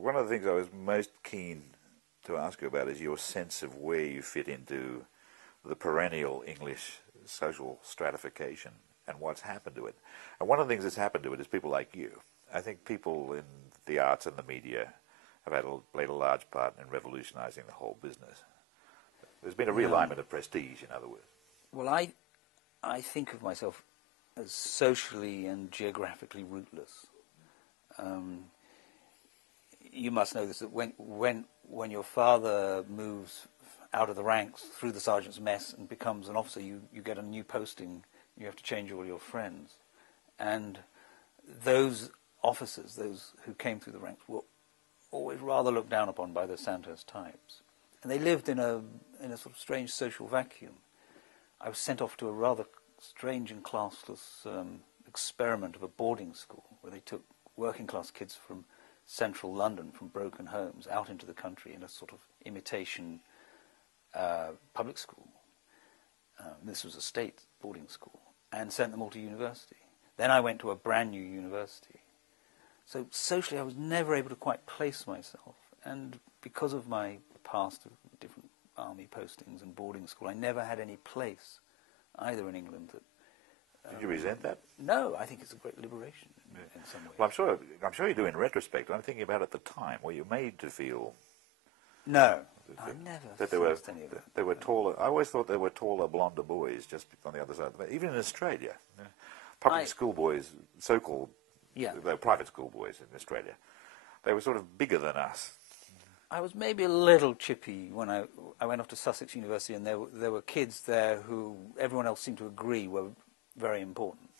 one of the things I was most keen to ask you about is your sense of where you fit into the perennial English social stratification and what's happened to it. And one of the things that's happened to it is people like you. I think people in the arts and the media have played a large part in revolutionizing the whole business. There's been a realignment of prestige, in other words. Well, I think of myself as socially and geographically rootless. You must know this, that when your father moves out of the ranks through the sergeant's mess and becomes an officer, you get a new posting, you have to change all your friends. And those officers, those who came through the ranks, were always rather looked down upon by the Santos types. And they lived in a sort of strange social vacuum. I was sent off to a rather strange and classless experiment of a boarding school where they took working class kids from central London, from broken homes, out into the country in a sort of imitation public school. This was a state boarding school, and sent them all to university. Then I went to a brand new university. So socially I was never able to quite place myself, and because of my past of different army postings and boarding school, I never had any place either in England. Did you resent that? No, I think it's a great liberation in some ways. Well, I'm sure you do in retrospect. I'm thinking about at the time, were you made to feel? No, I never. That they were taller. I always thought they were taller, blonder boys just on the other side. Even in Australia, public school boys, so-called, they were private school boys in Australia, they were sort of bigger than us. I was maybe a little chippy when I went off to Sussex University, and there were kids there who everyone else seemed to agree were very important.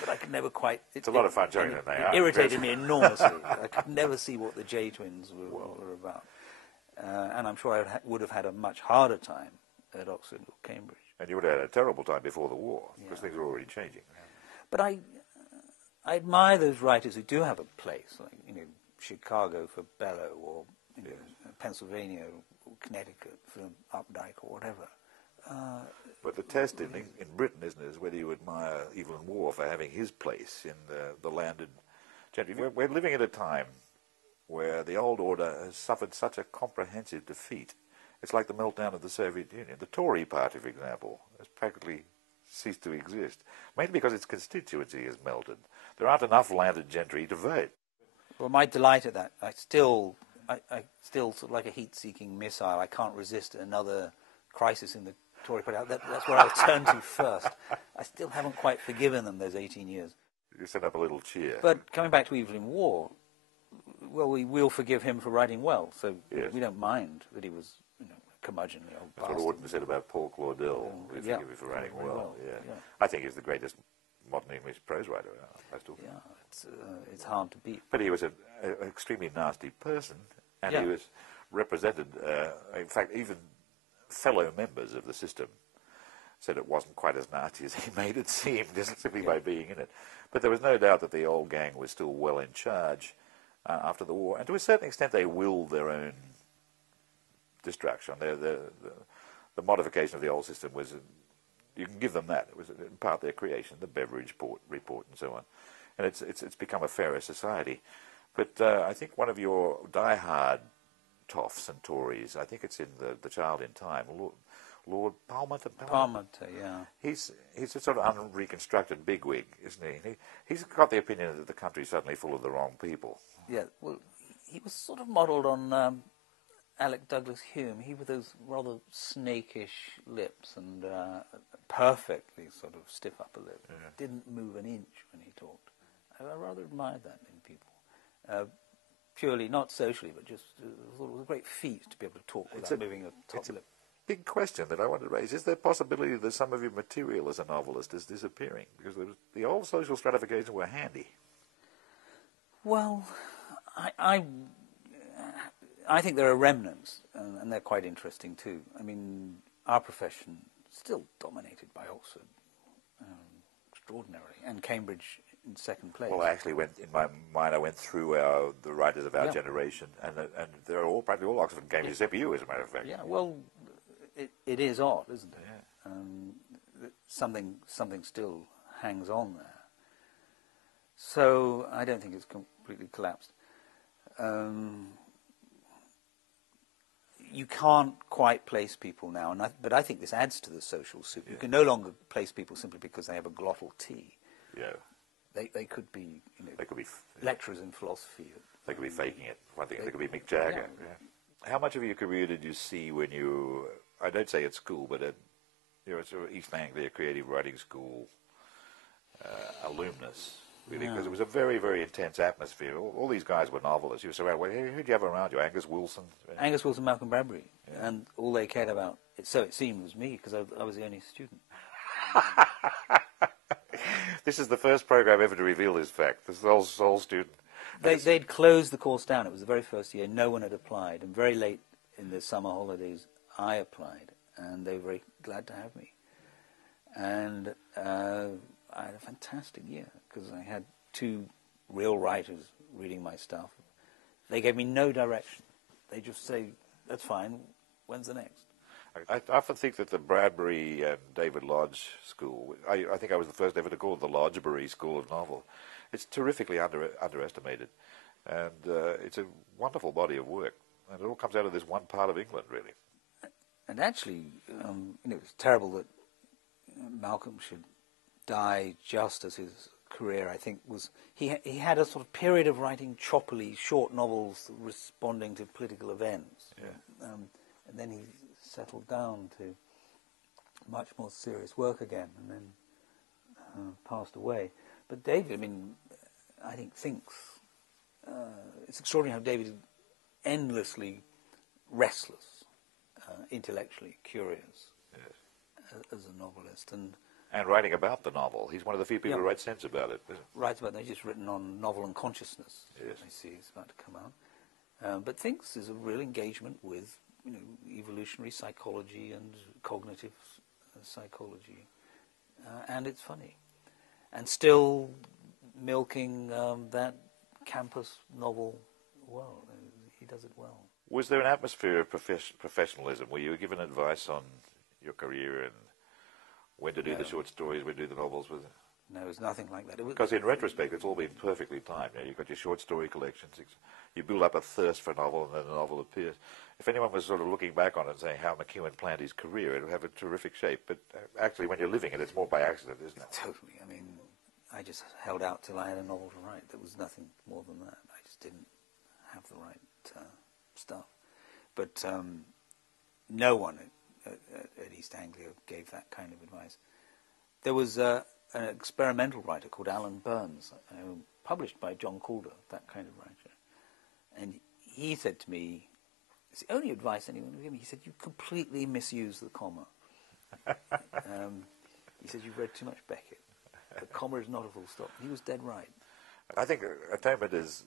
But I could never quite... It's a lot of fun showing them they are. It irritated me enormously. I could never see what the J twins were about. And I'm sure I would have had a much harder time at Oxford or Cambridge. And you would have had a terrible time before the war, because things were already changing. But I admire those writers who do have a place, like, Chicago for Bellow, or Pennsylvania or Connecticut for Updike or whatever. But the test in Britain, isn't it, is whether you admire Evelyn Waugh for having his place in the landed gentry. We're living at a time where the old order has suffered such a comprehensive defeat. It's like the meltdown of the Soviet Union. The Tory party, for example, has practically ceased to exist, mainly because its constituency has melted. There aren't enough landed gentry to vote. Well, my delight at that, I still sort of like a heat-seeking missile. I can't resist another crisis in the Tory party. That's where I'll turn to first. I still haven't quite forgiven them those 18 years. You set up a little cheer. But coming back to Evelyn Waugh, well, we will forgive him for writing well, so we don't mind that he was, curmudgeonly old That's bastard. what Auden said about Paul Claudel. We forgive him for writing well. Yeah. I think he's the greatest modern English prose writer. It's hard to beat. But he was an extremely nasty person, and he was represented. In fact, even fellow members of the system said it wasn't quite as nasty as he made it seem, just simply by being in it. But there was no doubt that the old gang was still well in charge after the war, and to a certain extent they willed their own destruction. The modification of the old system was, you can give them that. It was in part their creation, the Beveridge report and so on. And it's become a fairer society. But I think one of your die-hard toffs and Tories, I think it's in The Child in Time, Lord Palmerston. Palmerston, yeah. He's a sort of unreconstructed bigwig, isn't he? He's got the opinion that the country's suddenly full of the wrong people. Yeah, well, he was sort of modelled on Alec Douglas Hume. He with those rather snakish lips and perfectly sort of stiff upper lip. Yeah. Didn't move an inch when he talked. I rather admired that in people. Purely, not socially, but just thought it was a great feat to be able to talk without moving a top lip. Big question that I wanted to raise. Is there a possibility that some of your material as a novelist is disappearing? Because the old social stratifications were handy. Well, I think there are remnants, and they're quite interesting too. I mean, our profession is still dominated by Oxford, extraordinarily, and Cambridge in second place. Well, I actually in my mind, I went through the writers of our generation, and they're practically all Oxford and Cambridge, except you, as a matter of fact. Yeah, well, it is odd, isn't it? Yeah. Something still hangs on there. So I don't think it's completely collapsed. you can't quite place people now, but I think this adds to the social soup. You can no longer place people simply because they have a glottal T. Yeah. They could be, They could be lecturers in philosophy. They could be faking it. One thing, they could be Mick Jagger. Yeah. How much of your career did you see when you, I don't say at school, but at sort of East Anglia Creative Writing School alumnus, really? Because it was a very, very intense atmosphere. All these guys were novelists. You were surrounded. Who'd you have around you? Angus Wilson? Angus Wilson, Malcolm Bradbury. Yeah. And all they cared about, so it seemed, was me, because I was the only student. This is the first program ever to reveal this fact. This is the whole student. They'd closed the course down. It was the very first year. No one had applied. And very late in the summer holidays, I applied. And they were very glad to have me. And I had a fantastic year because I had 2 real writers reading my stuff. They gave me no direction. They just say, that's fine, when's the next? I often think that the Bradbury and David Lodge School, I think I was the first ever to call it the Lodgebury School of Novel. It's terrifically underestimated. And it's a wonderful body of work. And it all comes out of this one part of England, really. And actually, it's terrible that Malcolm should die just as his career, I think, was... He had a sort of period of writing choppily short novels responding to political events. Yeah. And then he settled down to much more serious work again, and then passed away. But David, I think thinks... it's extraordinary how David is endlessly restless, intellectually curious, yes, as a novelist, and writing about the novel. He's one of the few people who write sense about it. Writes about it. He's just written on novel and consciousness. Yes. I see it's about to come out. But thinks there's a real engagement with evolutionary psychology and cognitive psychology, and it's funny, and still milking that campus novel well. He does it well. Was there an atmosphere of professionalism? Were you given advice on your career and when to do the short stories, when to do the novels? No, it was nothing like that. Because in retrospect, it's all been perfectly timed. You've got your short story collections. You build up a thirst for a novel, and then the novel appears. If anyone was sort of looking back on it and saying how McEwan planned his career, it would have a terrific shape. But actually, when you're living it, it's more by accident, isn't it? Totally. I just held out till I had a novel to write. There was nothing more than that. I just didn't have the right stuff. But no one at East Anglia gave that kind of advice. There was an experimental writer called Alan Burns, published by John Calder, that kind of writer. And he said to me, it's the only advice anyone would give me, he said, you completely misuse the comma. He said, you've read too much Beckett. The comma is not a full stop. He was dead right. I think Atonement is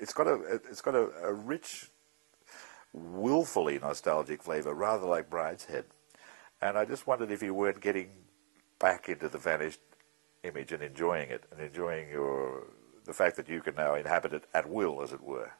it's got a rich, willfully nostalgic flavour, rather like Brideshead. And I just wondered if you weren't getting back into the vanished image and enjoying it, and enjoying the fact that you can now inhabit it at will, as it were.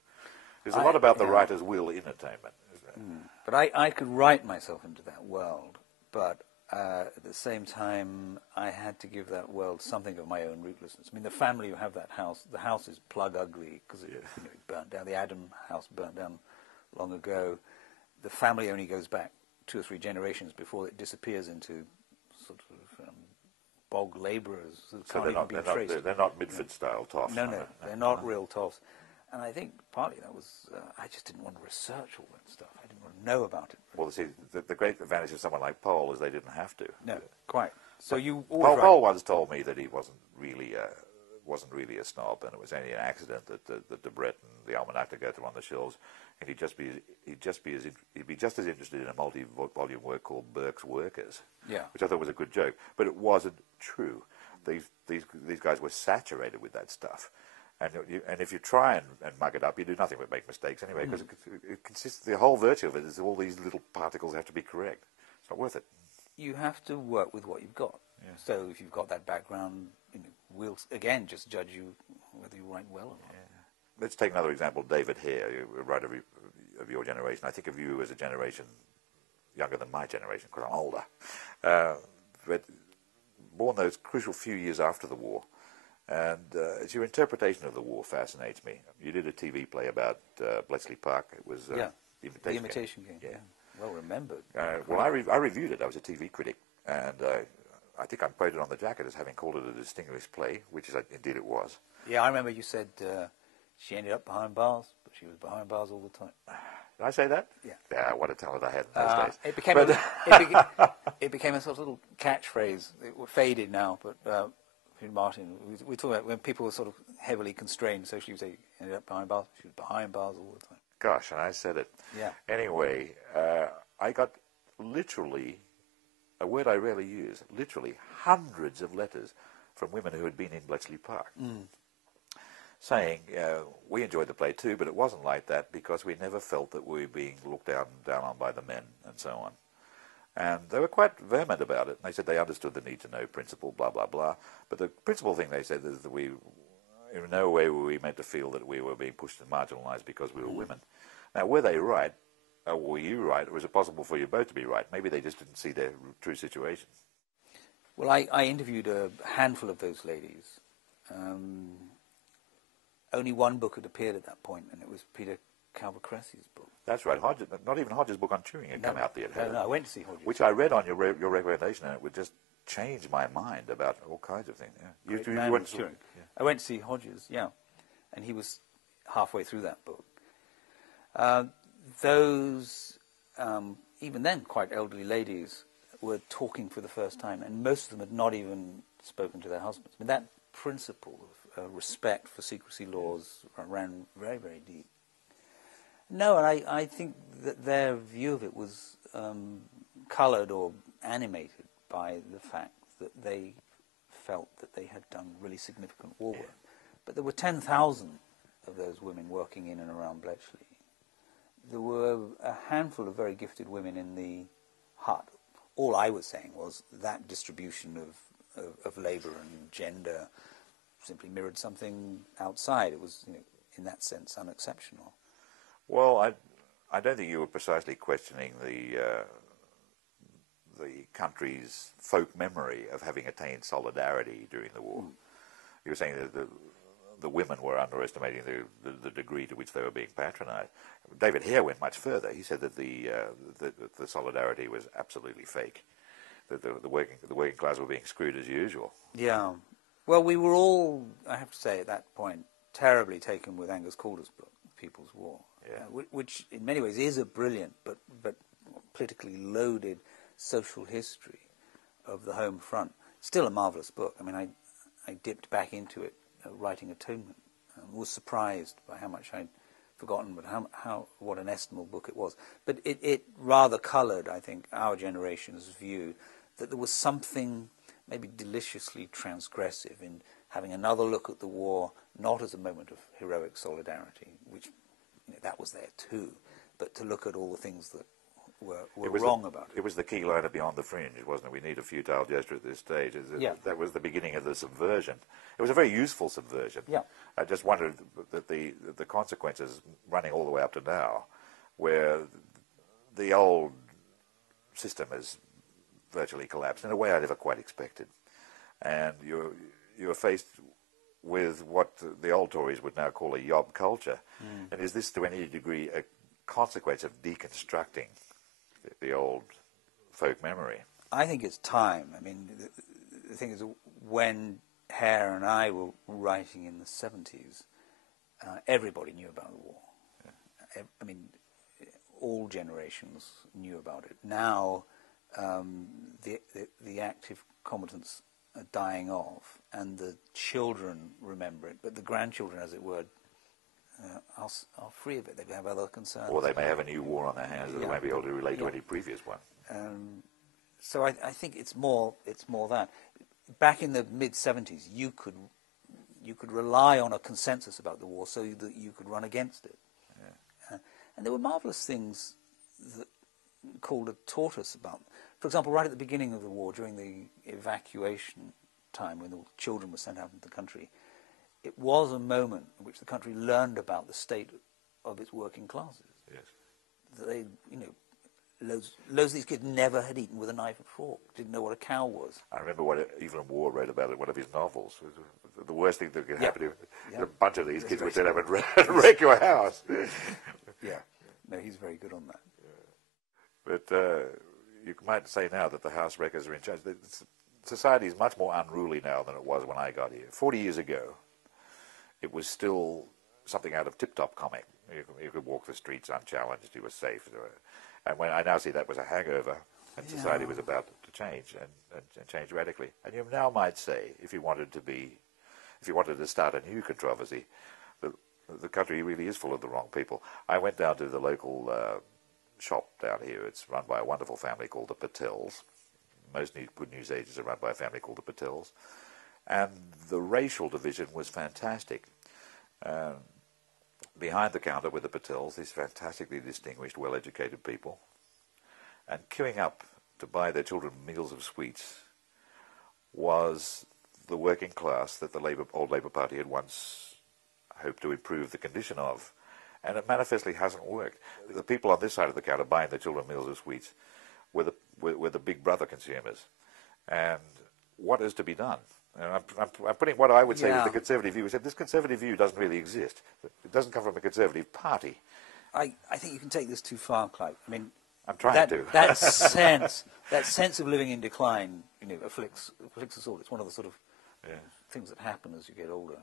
There's a lot about the writer's will in Atonement, isn't there? But I could write myself into that world, but at the same time, I had to give that world something of my own rootlessness. The family who have that house, the house is plug ugly because it burnt down. The Adam house burnt down long ago. The family only goes back 2 or 3 generations before it disappears into sort of bog labourers who can't even be traced. They're not Midford-style toffs. No, they're not real toffs. And I think partly that was, I just didn't want to research all that stuff. I didn't want to know about it. Well, see, the great advantage of someone like Pole is they didn't have to. No, quite. So you Pole once told me that he wasn't really a snob, and it was only an accident that the Brett and the Almanac to go through on the shelves, and he'd be just as interested in a multi-volume work called Burke's Workers, which I thought was a good joke, but it wasn't true. These guys were saturated with that stuff. And if you try and mug it up, you do nothing but make mistakes anyway, because it consists. The whole virtue of it is all these little particles have to be correct. It's not worth it. You have to work with what you've got. Yeah. So if you've got that background, we'll again just judge you whether you write well or not. Yeah. Let's take another example. David Hare, a writer of your generation. I think of you as a generation younger than my generation because I'm older, but born those crucial few years after the war. And your interpretation of the war fascinates me. You did a TV play about Bletchley Park. It was The The Imitation Game. Yeah. Well remembered. Well, I reviewed it. I was a TV critic, and I think I'm quoted on the jacket as having called it a distinguished play, which is indeed it was. Yeah, I remember you said she ended up behind bars, but she was behind bars all the time. Did I say that? Yeah. Yeah, what a talent I had in those days. It became a sort of little catchphrase. It faded now, but Martin, we talk about when people were sort of heavily constrained, so she would say, ended up behind bars. She was behind bars all the time. Gosh, and I said it. Yeah. Anyway, I got literally, a word I rarely use, literally hundreds of letters from women who had been in Bletchley Park saying, we enjoyed the play too, but it wasn't like that because we never felt that we were being looked down on by the men and so on. And they were quite vehement about it. They said they understood the need to know principle, blah, blah, blah. But the principal thing they said is that we, in no way were we meant to feel that we were being pushed and marginalised because we were women. Now, were they right? Or were you right? Or was it possible for you both to be right? Maybe they just didn't see their true situation. Well, I interviewed a handful of those ladies. Only one book had appeared at that point, and it was Peter Calvacressi's book. That's right. Hodges, not even Hodges' book on chewing had come out there. No, I went to see Hodges. Which I read on your recommendation, and it would just change my mind about all kinds of things. Yeah. You went to chewing. Yeah. I went to see Hodges, yeah, and he was halfway through that book. Those, even then, quite elderly ladies were talking for the first time, and most of them had not even spoken to their husbands. I mean, that principle of respect for secrecy laws ran very, very deep. No, and I think that their view of it was coloured or animated by the fact that they felt that they had done really significant war work. But there were 10,000 of those women working in and around Bletchley. There were a handful of very gifted women in the hut. All I was saying was that distribution of labour and gender simply mirrored something outside. It was, in that sense, unexceptional. Well, I don't think you were precisely questioning the country's folk memory of having attained solidarity during the war. You were saying that the women were underestimating the degree to which they were being patronised. David Hare went much further. He said that the solidarity was absolutely fake. That the working class were being screwed as usual. Yeah. Well, we were all, I have to say, at that point, terribly taken with Angus Calder's book, People's War, which in many ways is a brilliant but politically loaded social history of the home front. Still a marvellous book. I mean, I dipped back into it writing Atonement and was surprised by how much I'd forgotten, but what an estimable book it was. But it rather coloured, I think, our generation's view that there was something maybe deliciously transgressive in having another look at the war, not as a moment of heroic solidarity, which that was there too, but to look at all the things that were wrong about it. It was the key line of Beyond the Fringe, wasn't it? We need a futile gesture at this stage. That was the beginning of the subversion. It was a very useful subversion. Yeah. I just wondered that the consequences running all the way up to now, where the old system has virtually collapsed in a way I never quite expected. And you're faced with what the old Tories would now call a yob culture. And is this to any degree a consequence of deconstructing the old folk memory? I think it's time. I mean, the thing is, when Hare and I were writing in the 70s, everybody knew about the war. Yeah. I mean, all generations knew about it. Now, the active combatants are dying off, and the children remember it, but the grandchildren, as it were, are free of it. They have other concerns. Or they may have a new war on their hands that they won't be able to relate to any previous one. So I think it's more that. Back in the mid-70s, you could rely on a consensus about the war so that you could run against it. Yeah. And there were marvellous things that Calder taught us about. For example, right at the beginning of the war, during the evacuation time when the children were sent out into the country, it was a moment in which the country learned about the state of its working classes. Yes. That they, loads of these kids never had eaten with a knife and fork, didn't know what a cow was. I remember what Evelyn Waugh wrote about it in one of his novels. the worst thing that could happen to you. Yeah. A bunch of these kids would turn up and wreck your house. Yeah. No, he's very good on that. But you might say now that the house wreckers are in charge. Society is much more unruly now than it was when I got here. 40 years ago, it was still something out of tip-top comic. You could walk the streets unchallenged, you were safe. And when I now see that was a hangover, and society was about to change, and change radically. And you now might say, if you wanted to start a new controversy, the country really is full of the wrong people. I went down to the local shop down here. It's run by a wonderful family called the Patels. Most good news agents are run by a family called the Patels. And the racial division was fantastic. Behind the counter were the Patels, these fantastically distinguished, well-educated people. And queuing up to buy their children meals of sweets was the working class that the old Labour Party had once hoped to improve the condition of. And it manifestly hasn't worked. The people on this side of the counter buying their children meals of sweets were the big brother consumers. And what is to be done? And I'm putting what I would say is the conservative view. This conservative view doesn't really exist. It doesn't come from a conservative party. I think you can take this too far, Clive. I mean, I'm trying to. That sense of living in decline, afflicts us all. It's one of the sort of things that happen as you get older.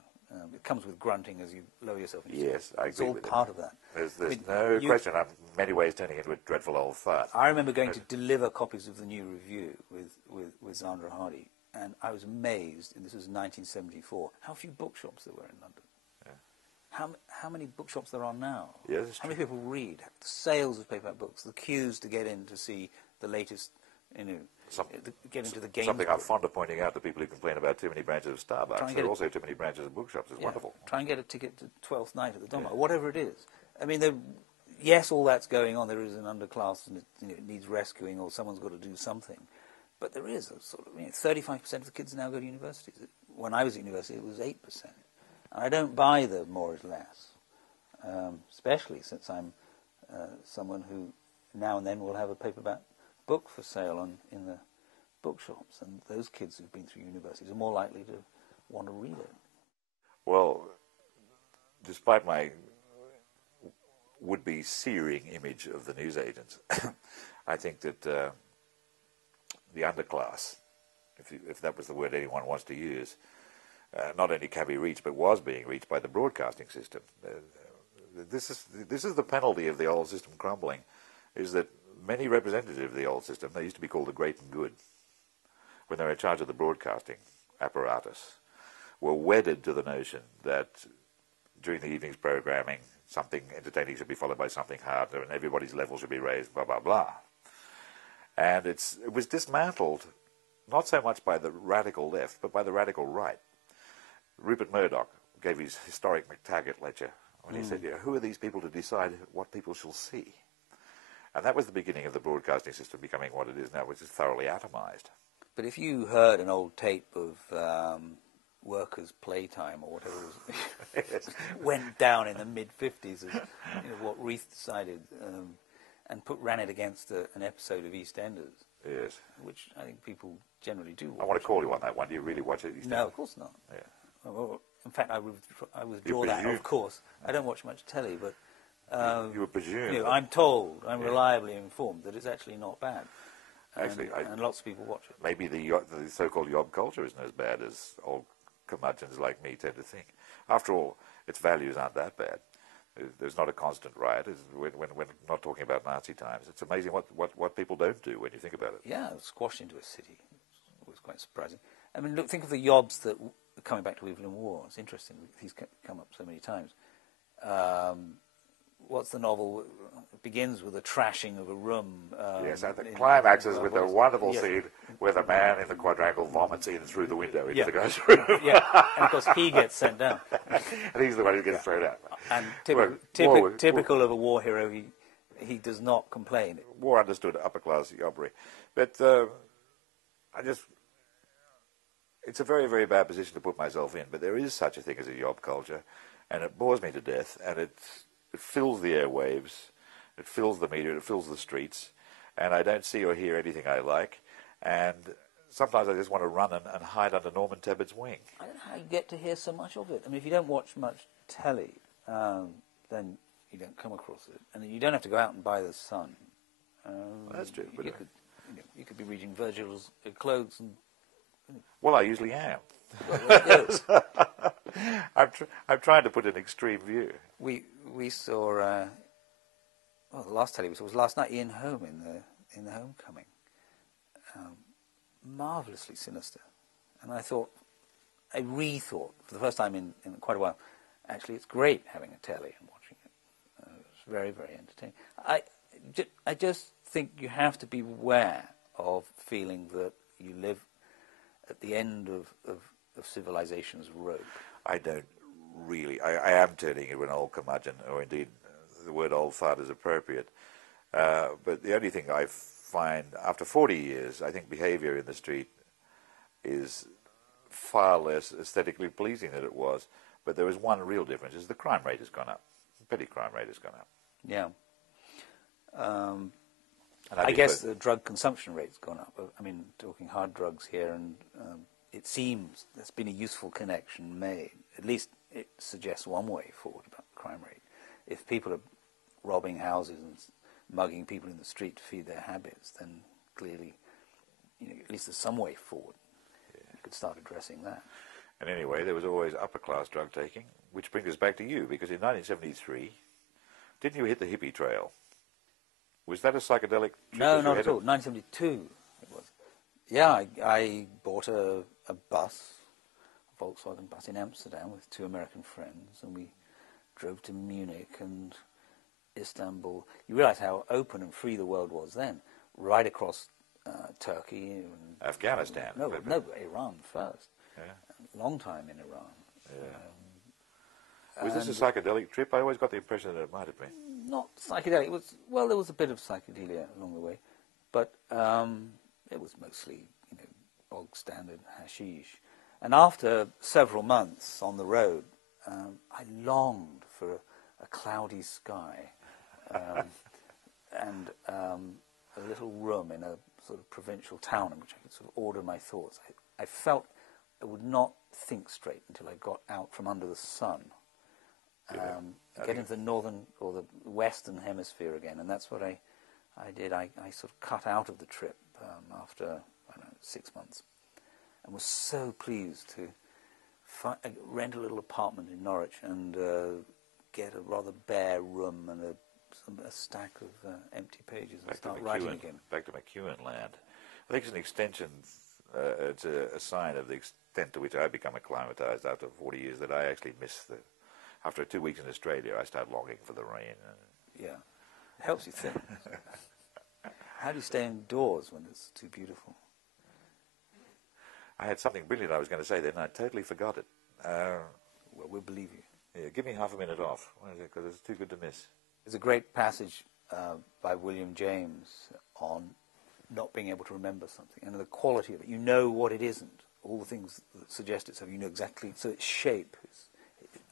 It comes with grunting as you lower yourself. Yes, I agree with It's all part of that. There's no question. I'm in many ways turning into a dreadful old fart. I remember going to deliver copies of the New Review with Zandra Hardy, and I was amazed, and this was 1974, how few bookshops there were in London. Yeah. How many bookshops there are now? Yes, how many people read? The sales of paperback books, the queues to get in to see the latest, get into the game. Something I'm fond of pointing out to people who complain about too many branches of Starbucks. There are also too many branches of bookshops. It's wonderful. Try and get a ticket to 12th night at the Doma, whatever it is. I mean, yes, all that's going on. There is an underclass, and it needs rescuing, or someone's got to do something. But there is a sort of 35% of the kids now go to universities. When I was at university, it was 8%. And I don't buy the more is less, especially since I'm someone who now and then will have a paperback book for sale in the bookshops, and those kids who've been through universities are more likely to want to read it. Well, despite my would-be searing image of the newsagents, I think that the underclass, if that was the word anyone wants to use, not only can be reached, but was being reached by the broadcasting system. This is the penalty of the old system crumbling, is that many representatives of the old system, they used to be called the great and good, when they were in charge of the broadcasting apparatus, were wedded to the notion that during the evening's programming, something entertaining should be followed by something harder, and everybody's level should be raised, blah, blah, blah. And it was dismantled, not so much by the radical left, but by the radical right. Rupert Murdoch gave his historic McTaggart lecture when he said, who are these people to decide what people shall see? And that was the beginning of the broadcasting system becoming what it is now, which is thoroughly atomized. But if you heard an old tape of Workers' Playtime or whatever it was, went down in the mid-50s of what Reith decided, and ran it against an episode of EastEnders. Yes. Which I think people generally do watch. I want to call you on that one. Do you really watch it? No, of course not. Yeah. Well, in fact, I withdraw that, of course. I don't watch much telly, but you would presume. I'm told, I'm reliably informed that it's actually not bad. Actually, and lots of people watch it. Maybe the so-called yob culture isn't as bad as old curmudgeons like me tend to think. After all, its values aren't that bad. There's not a constant riot. We're not talking about Nazi times. It's amazing what people don't do when you think about it. Yeah, squashed into a city. It was quite surprising. I mean, look, think of the yobs that, coming back to Evelyn Waugh, it's interesting, he's come up so many times. What's the novel? It begins with a trashing of a room. Yes, and the climaxes with a wonderful scene where the man in the quadrangle vomits in through the window into the guy's room. Yeah, and of course he gets sent down. And he's the one who gets thrown out. And typical of a war hero, he does not complain. Waugh understood upper-class yobbery. But it's a very, very bad position to put myself in, but there is such a thing as a yob culture, and it bores me to death, and it fills the airwaves, it fills the media, it fills the streets, and I don't see or hear anything I like. And sometimes I just want to run and hide under Norman Tebbett's wing. I don't know how you get to hear so much of it. I mean, if you don't watch much telly, then you don't come across it. And you don't have to go out and buy The Sun. That's true. You could be reading Virgil's clothes. And, well, I usually am. Well, I'm trying to put an extreme view. We saw, the last telly we saw was last night, Ian Holm in the Homecoming. Marvellously sinister. And I rethought, for the first time in quite a while, actually it's great having a telly and watching it. It's very, very entertaining. I just think you have to be aware of feeling that you live at the end of civilization's rope. I don't really. I am turning into an old curmudgeon, or indeed the word old fart is appropriate. But the only thing I find, after 40 years, I think behavior in the street is far less aesthetically pleasing than it was. But there is one real difference, is the crime rate has gone up. Petty crime rate has gone up. Yeah. I guess the drug consumption rate's gone up. I mean, talking hard drugs here, and it seems there's been a useful connection made. At least it suggests one way forward about the crime rate. If people are robbing houses and mugging people in the street to feed their habits, then clearly, at least there's some way forward. Yeah. You could start addressing that. And anyway, there was always upper-class drug taking, which brings us back to you, because in 1973, didn't you hit the hippie trail? Was that a psychedelic trip? No, not at all. 1972 it was. Yeah, I bought a bus, a Volkswagen bus in Amsterdam with 2 American friends, and we drove to Munich and Istanbul. You realise how open and free the world was then, right across Turkey and Afghanistan. No, Iran first. Yeah. Long time in Iran. Yeah. Was this a psychedelic trip? I always got the impression that it might have been. Not psychedelic. There was a bit of psychedelia along the way, but it was mostly, bog standard hashish. And after several months on the road, I longed for a cloudy sky and a little room in a sort of provincial town in which I could sort of order my thoughts. I felt I would not think straight until I got out from under the sun. Get into the northern or the western hemisphere again, and that's what I did. I sort of cut out of the trip after 6 months, and was so pleased to rent a little apartment in Norwich and get a rather bare room and a stack of empty pages and start writing again. Back to McEwan land. I think it's an extension. It's a sign of the extent to which I become acclimatized after 40 years that I actually miss the. After 2 weeks in Australia, I start longing for the rain. Yeah, it helps you think. How do you stay indoors when it's too beautiful? I had something brilliant I was going to say then, and I totally forgot it. Well, we'll believe you. Yeah, give me half a minute off, because it's too good to miss. There's a great passage by William James on not being able to remember something, and the quality of it. You know what it isn't. All the things that suggest itself, you know exactly. So its shape is...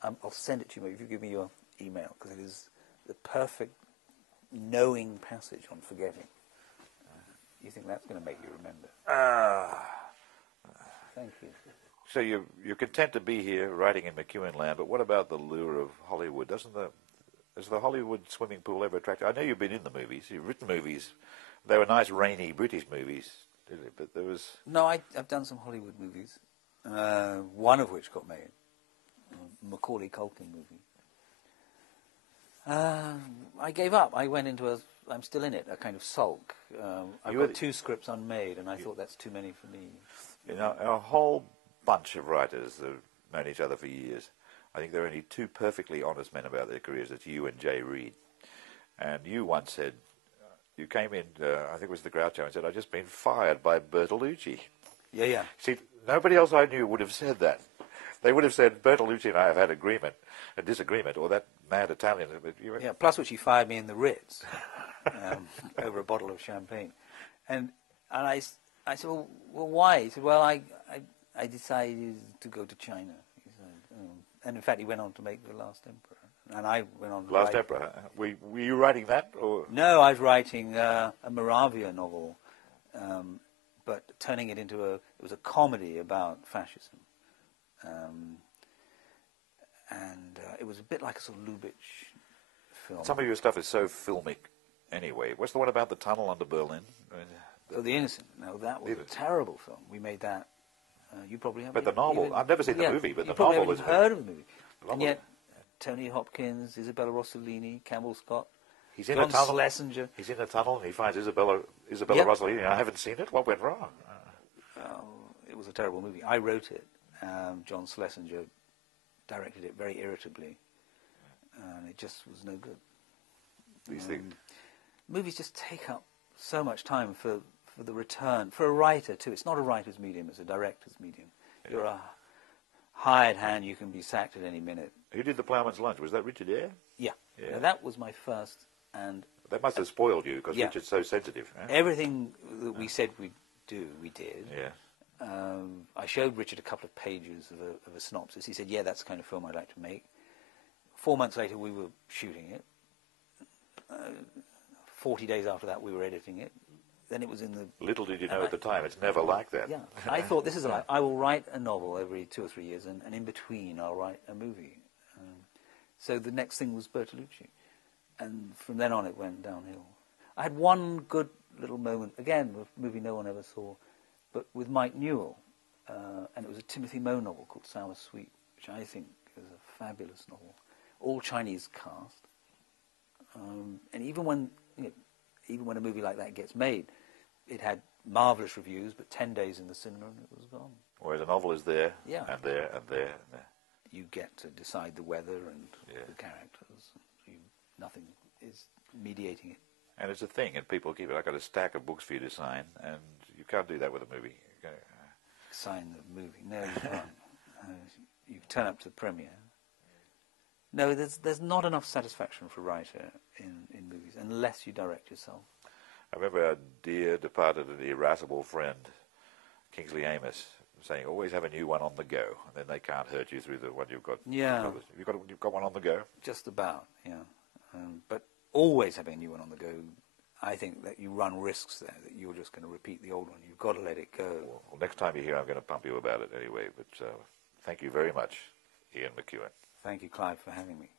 I'll send it to you if you give me your email, because it is the perfect knowing passage on forgetting. You think that's going to make you remember? Thank you. So you're content to be here writing in McEwan land, but what about the lure of Hollywood? Has the Hollywood swimming pool ever attracted? I know you've been in the movies. You've written movies. They were nice, rainy British movies, but there was... No, I've done some Hollywood movies, one of which got made. Macaulay Culkin movie. I gave up. I went into I'm still in it, a kind of sulk. I've got 2 scripts unmade, and I thought that's too many for me. A whole bunch of writers that have known each other for years. I think there are only 2 perfectly honest men about their careers. It's you and Jay Reid. And you once said, you came in, I think it was the Groucho, and said, I've just been fired by Bertolucci. Yeah. See, nobody else I knew would have said that. They would have said, Bertolucci and I have had a disagreement, or that mad Italian. Yeah, plus which he fired me in the Ritz over a bottle of champagne. And I said, well, why? He said, well, I decided to go to China. He said, and in fact, he went on to make The Last Emperor. And I went on to Last Emperor? Were you writing that? Or? No, I was writing a Moravia novel but turning it into it was a comedy about fascism. And it was a bit like a sort of Lubitsch film. Some of your stuff is so filmic anyway. What's the one about the tunnel under Berlin? Oh, The Innocent. No, that was a terrible film. We made that. You probably haven't. But the novel, I've never seen the movie, but the novel was... You probably haven't heard of the movie. And yet, Tony Hopkins, Isabella Rossellini, Campbell Scott, he's in John a tunnel. Schlesinger. He's in a tunnel and he finds Isabella Yep. Rossellini. I haven't seen it. What went wrong? It was a terrible movie. I wrote it. John Schlesinger directed it very irritably. And it just was no good. These things. Movies just take up so much time for the return. For a writer, too. It's not a writer's medium, it's a director's medium. Yeah. You're a hired hand, you can be sacked at any minute. Who did The Ploughman's Lunch? Was that Richard Eyre? Yeah. Yeah. Now, that was my first, and... That must have spoiled you, because Richard's so sensitive. Huh? Everything that we said we'd do, we did. Yeah. I showed Richard a couple of pages of a synopsis. He said, yeah, that's the kind of film I'd like to make. 4 months later, we were shooting it. 40 days after that, we were editing it. Then it was in the... Little did you know at the time, it's never like that. Yeah. I thought, this is I will write a novel every 2 or 3 years, and in between I'll write a movie. So the next thing was Bertolucci. And from then on it went downhill. I had one good little moment, again, with a movie no one ever saw, but with Mike Newell. And it was a Timothy Moe novel called Sour Sweet, which I think is a fabulous novel. All Chinese cast. And even when a movie like that gets made, it had marvellous reviews, but 10 days in the cinema and it was gone. Whereas a novel is there, yeah. and there, and there, and there. You get to decide the weather and the characters. Nothing is mediating it. And it's a thing, and people keep it. I've got a stack of books for you to sign, and you can't do that with a movie. Sign the movie? No, you can't. You turn up to the premiere. No, there's not enough satisfaction for a writer in movies, unless you direct yourself. I remember our dear departed and irascible friend, Kingsley Amos, saying, always have a new one on the go, and then they can't hurt you through the one you've got. Yeah. You've got one on the go? Just about, yeah. But always having a new one on the go, I think that you run risks there, that you're just going to repeat the old one. You've got to let it go. Well, next time you're here, I'm going to pump you about it anyway. But thank you very much, Ian McEwan. Thank you, Clive, for having me.